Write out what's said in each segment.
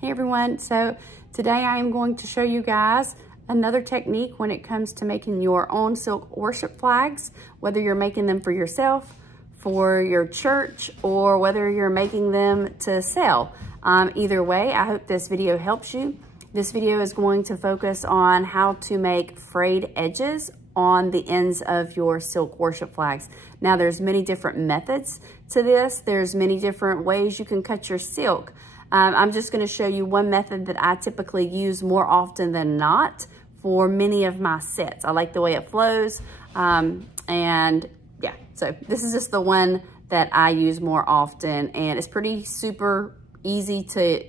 Hey everyone, so today I am going to show you guys another technique when it comes to making your own silk worship flags, whether you're making them for yourself, for your church, or whether you're making them to sell. Either way, I hope this video helps you. This video is going to focus on how to make frayed edges on the ends of your silk worship flags. Now there's many different methods to this. There's many different ways you can cut your silk. I'm just going to show you one method that I typically use more often than not for many of my sets. I like the way it flows, and yeah, so this is just the one that I use more often, and it's pretty super easy to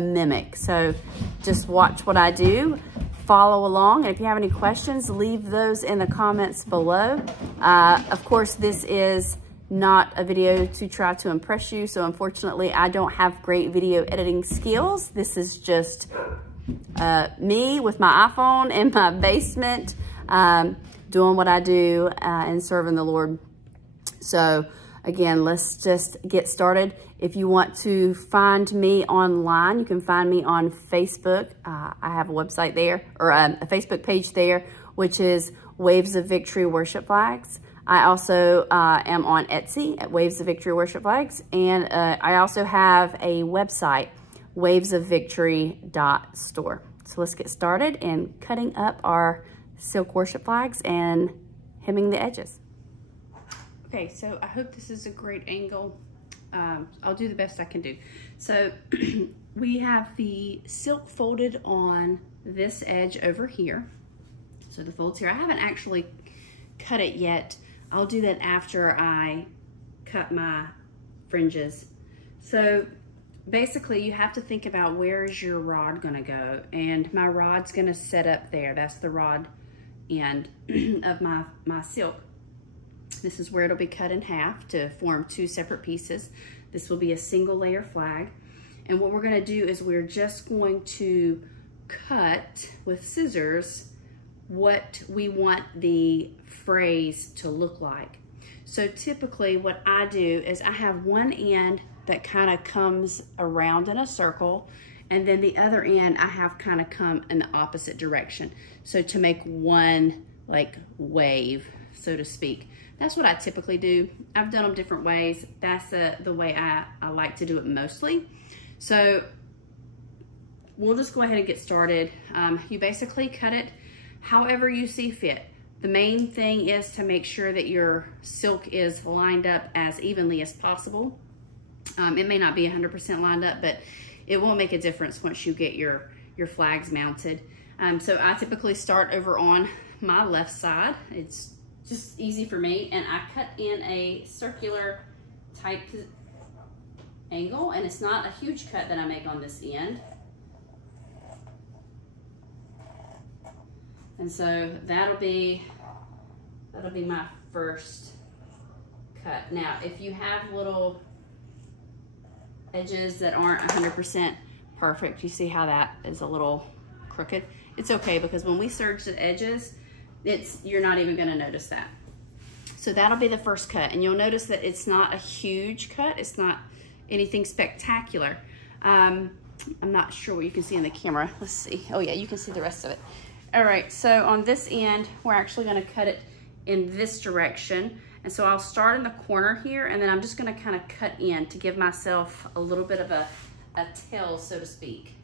mimic. So just watch what I do, follow along, and if you have any questions, leave those in the comments below. Of course, this is not a video to try to impress you, so unfortunately I don't have great video editing skills. This is just me with my iPhone in my basement doing what I do and serving the Lord. So again, let's just get started. If you want to find me online, you can find me on Facebook. I have a website there, or a Facebook page there, which is Waves of Victory Worship Flags. I also am on Etsy at Waves of Victory Worship Flags, and I also have a website, wavesofvictory.store. So let's get started in cutting up our silk worship flags and hemming the edges. Okay, so I hope this is a great angle. I'll do the best I can do. So we have the silk folded on this edge over here. So the folds here, I haven't actually cut it yet. I'll do that after I cut my fringes. So basically you have to think about where is your rod gonna go, and my rod's gonna set up there. That's the rod end of my silk. This is where it'll be cut in half to form two separate pieces. This will be a single layer flag. And what we're gonna do is we're just going to cut with scissors what we want the frays to look like. So typically what I do is I have one end that kind of comes around in a circle, and then the other end I have kind of come in the opposite direction. So to make one like wave, so to speak. That's what I typically do. I've done them different ways. That's the way I like to do it mostly. So we'll just go ahead and get started. You basically cut it however you see fit. The main thing is to make sure that your silk is lined up as evenly as possible. It may not be 100% lined up, but it won't make a difference once you get your flags mounted. So I typically start over on my left side. It's just easy for me, and I cut in a circular type angle, and it's not a huge cut that I make on this end. And so that'll be my first cut. Now, if you have little edges that aren't 100% perfect, you see how that is a little crooked? It's okay, because when we serge the edges, you're not even gonna notice that. So that'll be the first cut, and you'll notice that it's not a huge cut. It's not anything spectacular. I'm not sure what you can see in the camera. Let's see. Oh yeah, you can see the rest of it. All right, so on this end, we're actually gonna cut it in this direction. And so I'll start in the corner here, and then I'm just gonna kind of cut in to give myself a little bit of a tail, so to speak.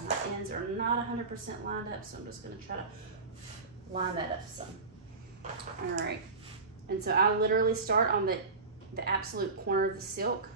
And my ends are not 100% lined up, so I'm just gonna try to line that up some. All right, and so I literally start on the absolute corner of the silk,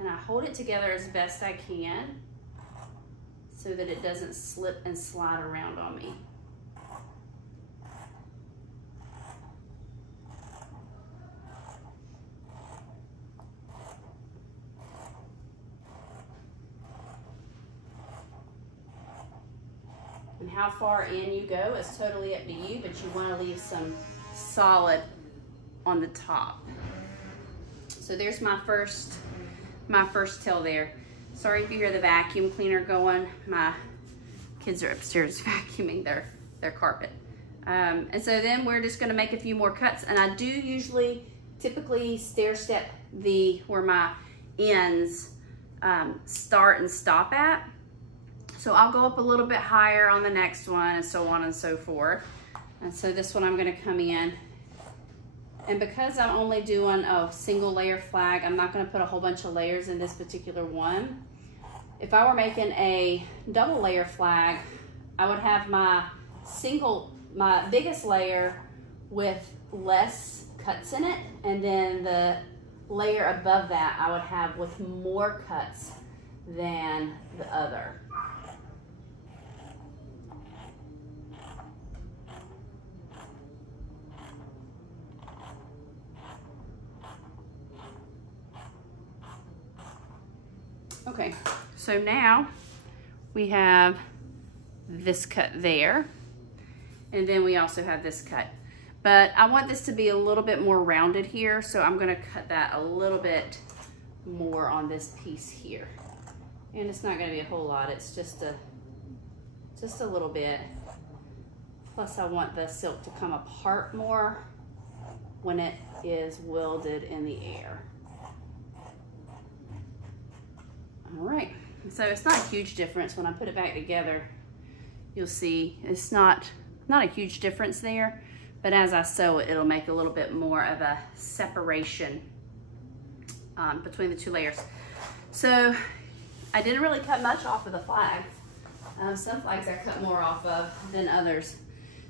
and I hold it together as best I can so that it doesn't slip and slide around on me. And how far in you go is totally up to you, but you want to leave some solid on the top. So there's my first tail there. Sorry if you hear the vacuum cleaner going. My kids are upstairs vacuuming their carpet. And so then we're just gonna make a few more cuts, and I do typically stair step where my ends start and stop at. So I'll go up a little bit higher on the next one and so on and so forth. And so this one I'm gonna come in. And because I'm only doing a single layer flag, I'm not gonna put a whole bunch of layers in this particular one. If I were making a double layer flag, I would have my biggest layer with less cuts in it, and then the layer above that I would have with more cuts than the other. Okay, so now we have this cut there, and then we also have this cut. But I want this to be a little bit more rounded here, so I'm gonna cut that a little bit more on this piece here. And it's not gonna be a whole lot, it's just a little bit. Plus I want the silk to come apart more when it is welded in the air. All right, so it's not a huge difference. When I put it back together, you'll see it's not a huge difference there, but as I sew it, it'll make a little bit more of a separation between the two layers. So I didn't really cut much off of the flag. Some flags I cut more off of than others.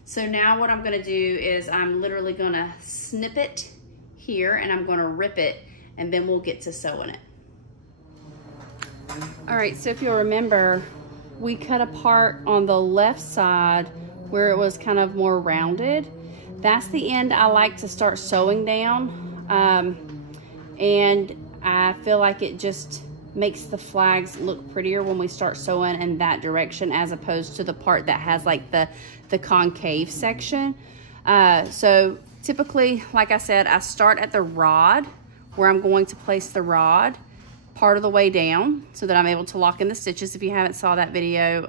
So now what I'm gonna do is I'm literally gonna snip it here and I'm gonna rip it, and then we'll get to sewing it. All right, so if you'll remember, we cut apart on the left side where it was kind of more rounded. That's the end I like to start sewing down. And I feel like it just makes the flags look prettier when we start sewing in that direction, as opposed to the part that has like the concave section. So typically, like I said, I start at the rod where I'm going to place the rod part of the way down so that I'm able to lock in the stitches. If you haven't saw that video,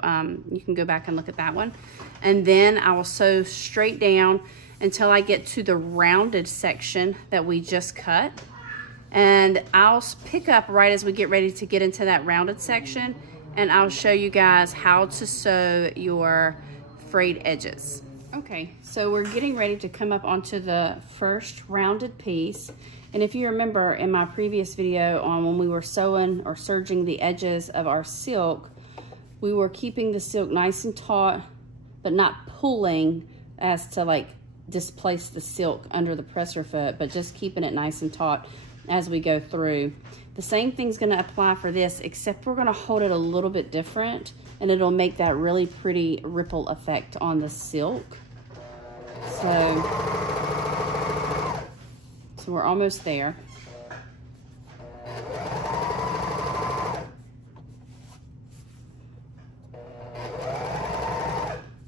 you can go back and look at that one. And then I will sew straight down until I get to the rounded section that we just cut. And I'll pick up right as we get ready to get into that rounded section, and I'll show you guys how to sew your frayed edges. Okay, so we're getting ready to come up onto the first rounded piece. And if you remember in my previous video on when we were sewing or serging the edges of our silk, we were keeping the silk nice and taut, but not pulling as to like displace the silk under the presser foot, but just keeping it nice and taut as we go through. The same thing's gonna apply for this, except we're gonna hold it a little bit different, and it'll make that really pretty ripple effect on the silk. So we're almost there.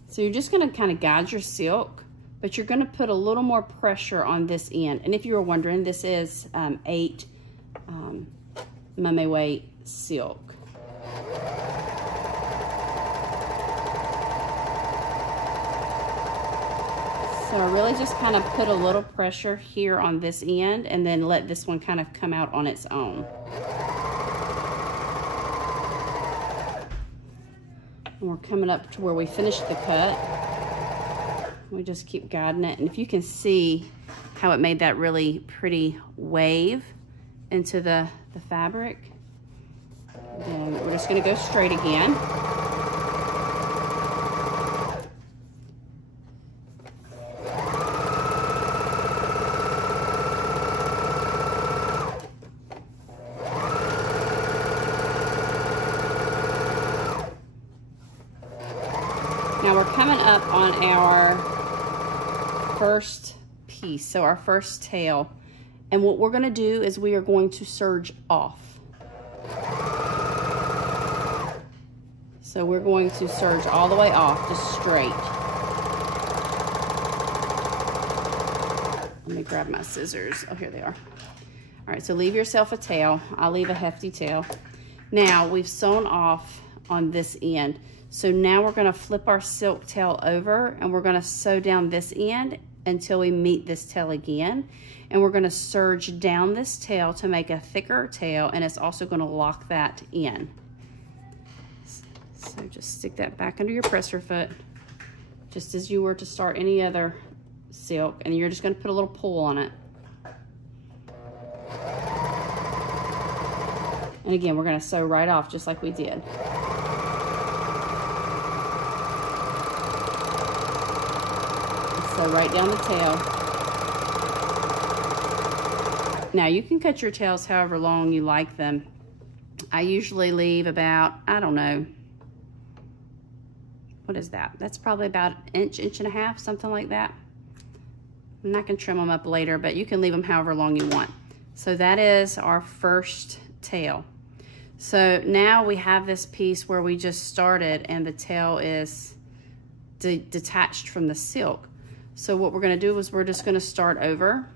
So you're just gonna kind of guide your silk, but you're gonna put a little more pressure on this end. And if you were wondering, this is 8 mummy weight silk. So I really just kind of put a little pressure here on this end and then let this one kind of come out on its own. And we're coming up to where we finished the cut. We just keep guiding it. And if you can see how it made that really pretty wave into the fabric, then we're just gonna go straight again. Now we're coming up on our first piece, so our first tail. And what we're gonna do is we are going to serge off. So we're going to serge all the way off, just straight. Let me grab my scissors. Oh, here they are. All right, so leave yourself a tail. I'll leave a hefty tail. Now we've sewn off on this end. So now we're gonna flip our silk tail over and we're gonna sew down this end until we meet this tail again. And we're gonna serge down this tail to make a thicker tail, and it's also gonna lock that in. So just stick that back under your presser foot, just as you were to start any other silk, and you're just gonna put a little pull on it. And again, we're gonna sew right off just like we did. Sew right down the tail. Now you can cut your tails however long you like them. I usually leave about, I don't know, what is that? That's probably about an inch, inch and a half, something like that. And I can trim them up later, but you can leave them however long you want. So that is our first tail. So now we have this piece where we just started and the tail is detached from the silk. So what we're gonna do is we're just gonna start over,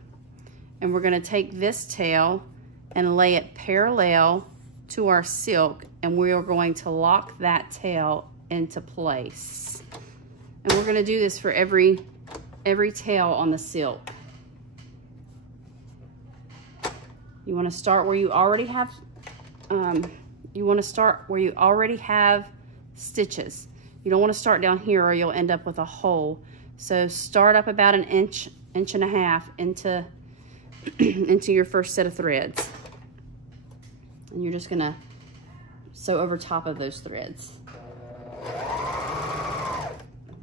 and we're gonna take this tail and lay it parallel to our silk, and we are going to lock that tail into place. And we're gonna do this for every tail on the silk. You wanna start where you already have, stitches. You don't wanna start down here or you'll end up with a hole. So start up about an inch, inch and a half into your first set of threads. And you're just gonna sew over top of those threads.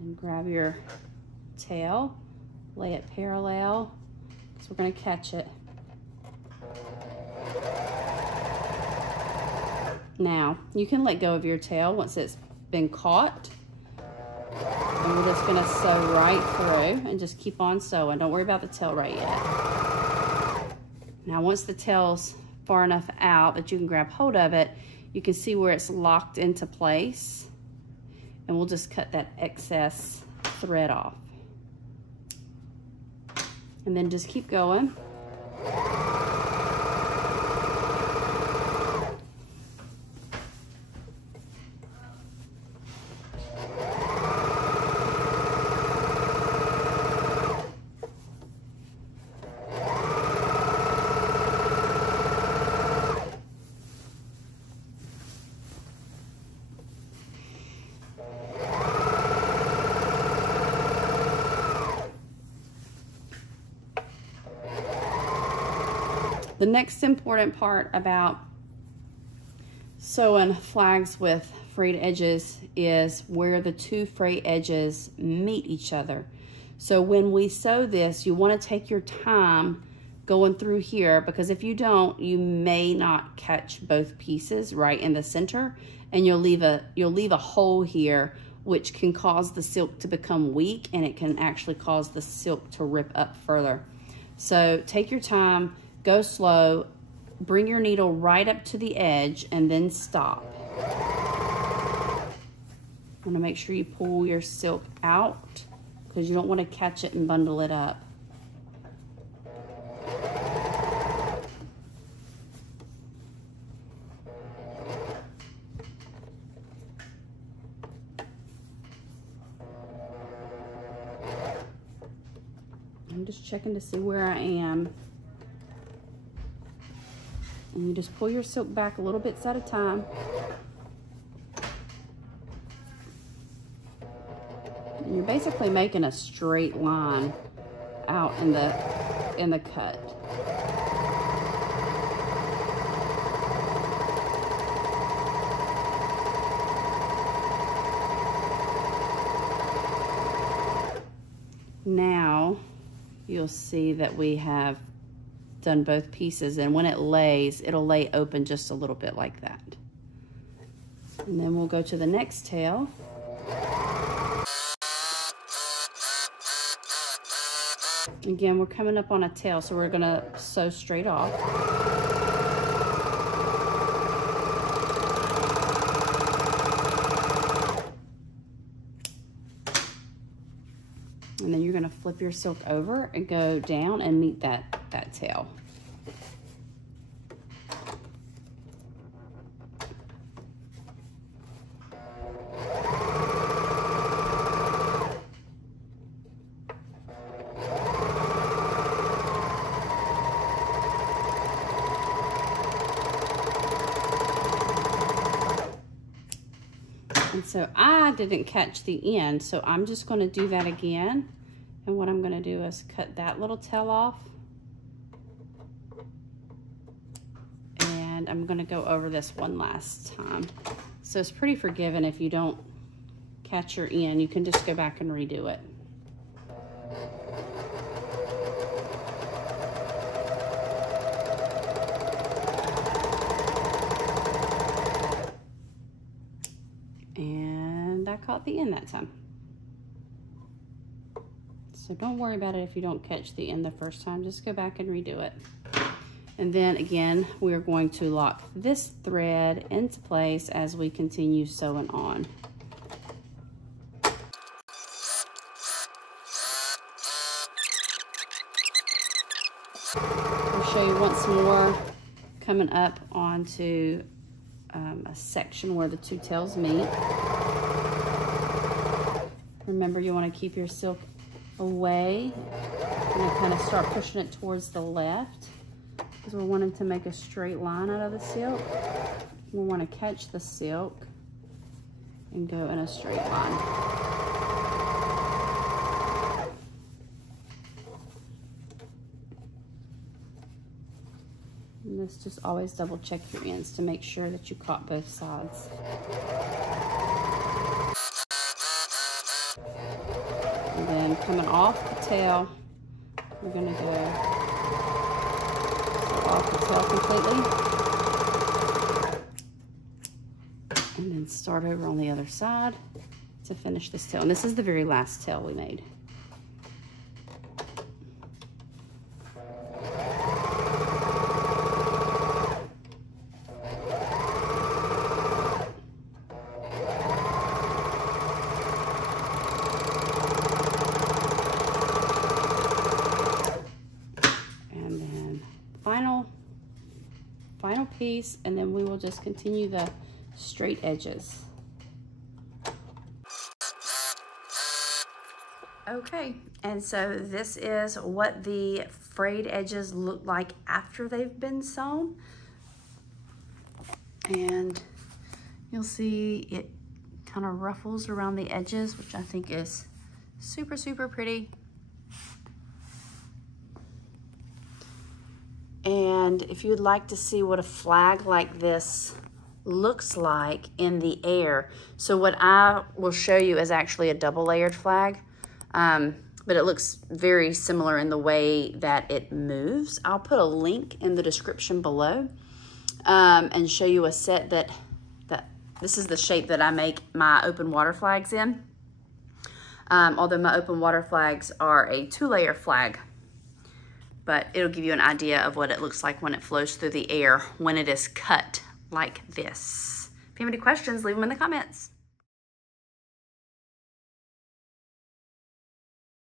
And grab your tail, lay it parallel, so we're gonna catch it. Now, you can let go of your tail once it's been caught. And we're just gonna sew right through and just keep on sewing. Don't worry about the tail right yet. Now, once the tail's far enough out that you can grab hold of it, you can see where it's locked into place. And we'll just cut that excess thread off. And then just keep going. The next important part about sewing flags with frayed edges is where the two frayed edges meet each other. So when we sew this, you want to take your time going through here, because if you don't, you may not catch both pieces right in the center, and you'll leave a hole here, which can cause the silk to become weak, and it can actually cause the silk to rip up further. So take your time. Go slow, bring your needle right up to the edge, and then stop. Want to make sure you pull your silk out, because you don't want to catch it and bundle it up. I'm just checking to see where I am. And you just pull your silk back a little bits at a time. And you're basically making a straight line out in the cut. Now you'll see that we have done both pieces, and when it lays, it'll lay open just a little bit like that. And then we'll go to the next tail. Again, we're coming up on a tail, so we're gonna sew straight off. And then you're gonna flip your silk over and go down and meet that tail. And so I didn't catch the end, so I'm just going to do that again. And what I'm going to do is cut that little tail off. And I'm going to go over this one last time. So it's pretty forgiving if you don't catch your end. You can just go back and redo it. And I caught the end that time. So don't worry about it if you don't catch the end the first time. Just go back and redo it. And then again, we're going to lock this thread into place as we continue sewing on. I'll show you once more coming up onto a section where the two tails meet. Remember, you want to keep your silk away and kind of start pushing it towards the left because we're wanting to make a straight line out of the silk. We want to catch the silk and go in a straight line. And this, just always double check your ends to make sure that you caught both sides. And then coming off the tail, we're going to go off the tail completely. And then start over on the other side to finish this tail. And this is the very last tail we made. Final piece, and then we will just continue the straight edges. Okay, and so this is what the frayed edges look like after they've been sewn. And you'll see it kind of ruffles around the edges, which I think is super, super pretty. And if you would like to see what a flag like this looks like in the air, so what I will show you is actually a double layered flag, but it looks very similar in the way that it moves. I'll put a link in the description below and show you a set that this is the shape that I make my open water flags in, although my open water flags are a 2-layer flag. But it'll give you an idea of what it looks like when it flows through the air when it is cut like this. If you have any questions, leave them in the comments.